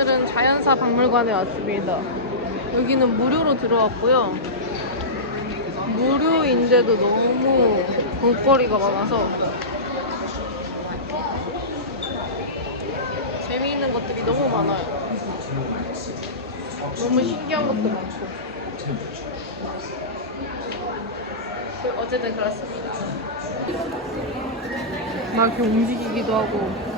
오늘은 자연사 박물관에 왔습니다. 여기는 무료로 들어왔고요. 무료인데도 너무 볼거리가 많아서 재미있는 것들이 너무 많아요. 너무 신기한 것도 많고. 어쨌든 그렇습니다. 막 이렇게 움직이기도 하고.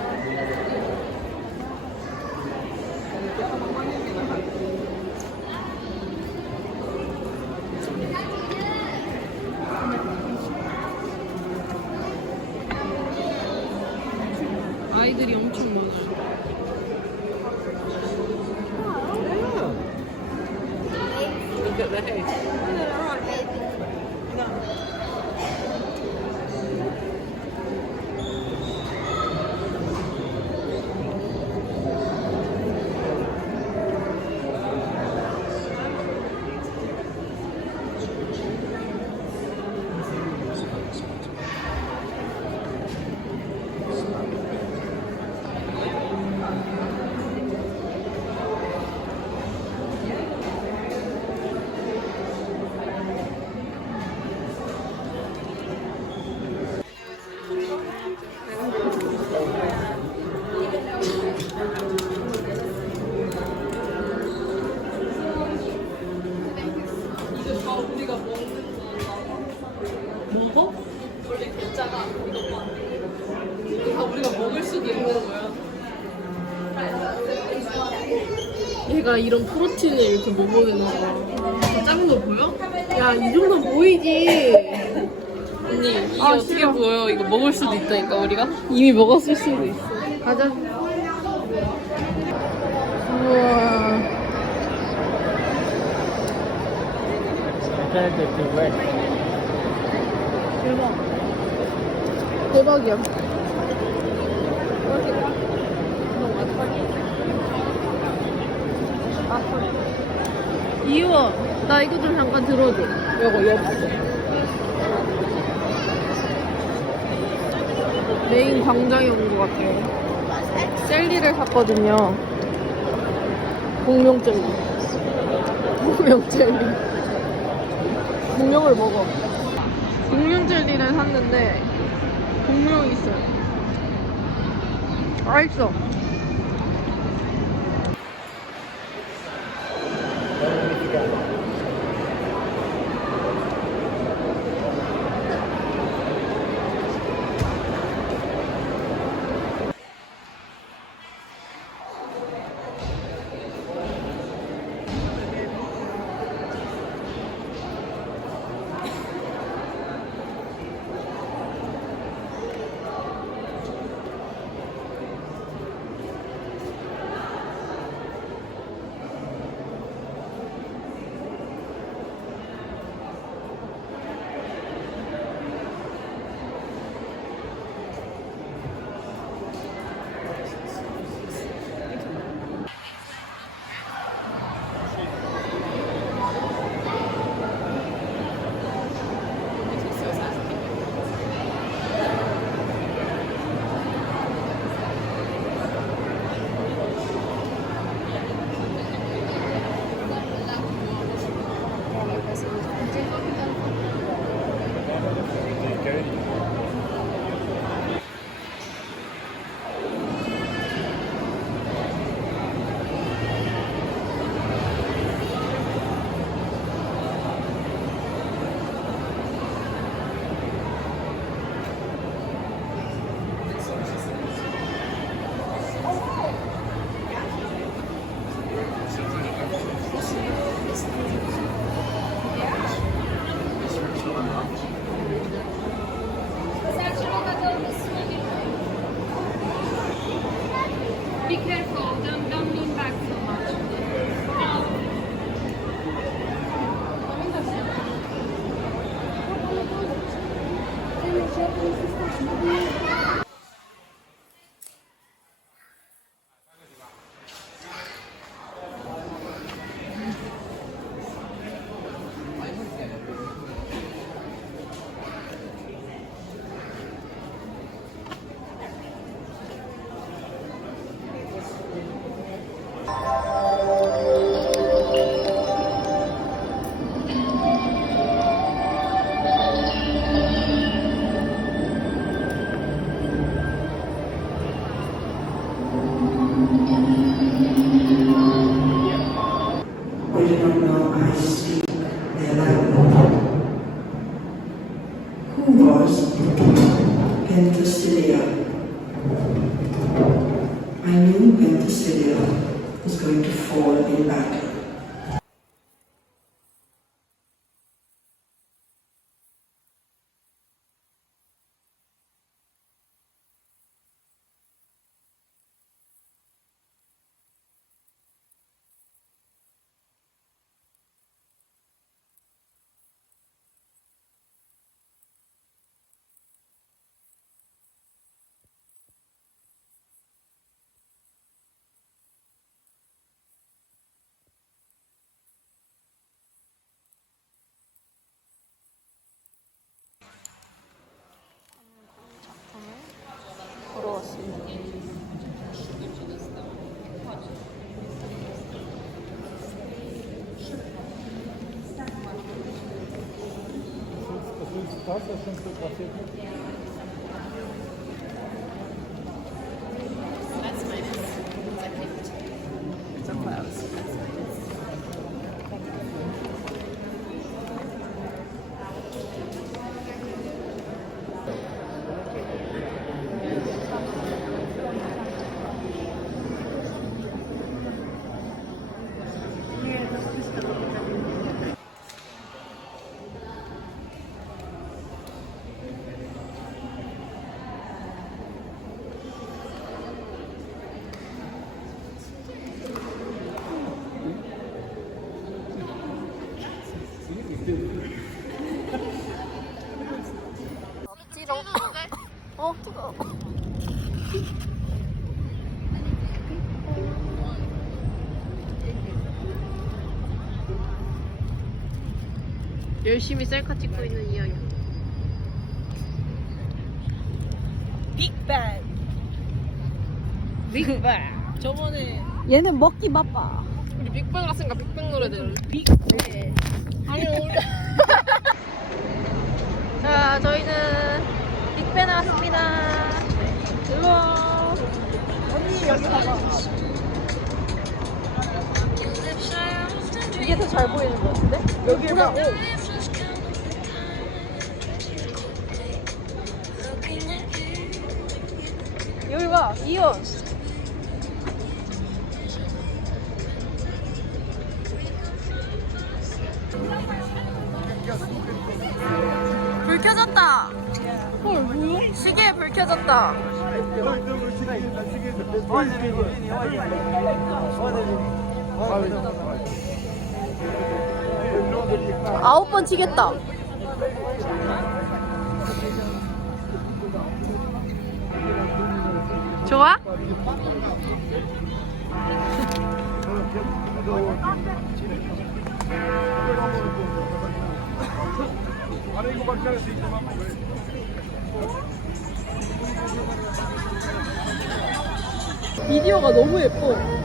아이들이 엄청 많아요. Look at the hay. 먹어? 원래 글자가 이것만 다 우리가 먹을 수도 있는 거야. 얘가 이런 프로틴을 이렇게 먹어내나 봐. 작은 거 보여? 야, 이 정도는 보이지. 언니, 이게 어떻게 싫어. 보여? 이거 먹을 수도 있다니까, 우리가? 이미 먹었을 수도 있어. 가자. 우와. 대박. 대박이야. 이유아, 나 이거 좀 잠깐 들어줘. 이거 예쁘어. 메인 광장에 온 것 같아요. 젤리를 샀거든요. 공룡 젤리. 공룡 젤리. 공룡을 먹어. 공룡 젤리를 샀는데 공룡이 있어요. 맛있어. Be careful, don't lean back so much. They do not know I speak their language. Who was Penthesilea? I knew Penthesilea was going to fall in battle. 보러 왔습니다. 찌롱. 뜨거워. 열심히 셀카 찍고 있는 이야기. 빅뱅. 빅뱅. 저번에 얘는 먹기 바빠. 우리 빅뱅 갔으니까 빅뱅 노래 들을래? 빅뱅. 아니 오늘. 자, 저희는 빅뱅 나왔습니다. 일로와. 언니 여기 봐봐. 이게 더 잘 보이는 것 같은데? 여기 봐. 여기 봐, 이온. 불 켜졌다. 헐 뭐야? 시계에 불 켜졌다. 9번 치겠다. 좋아? 비디오가 너무 예뻐.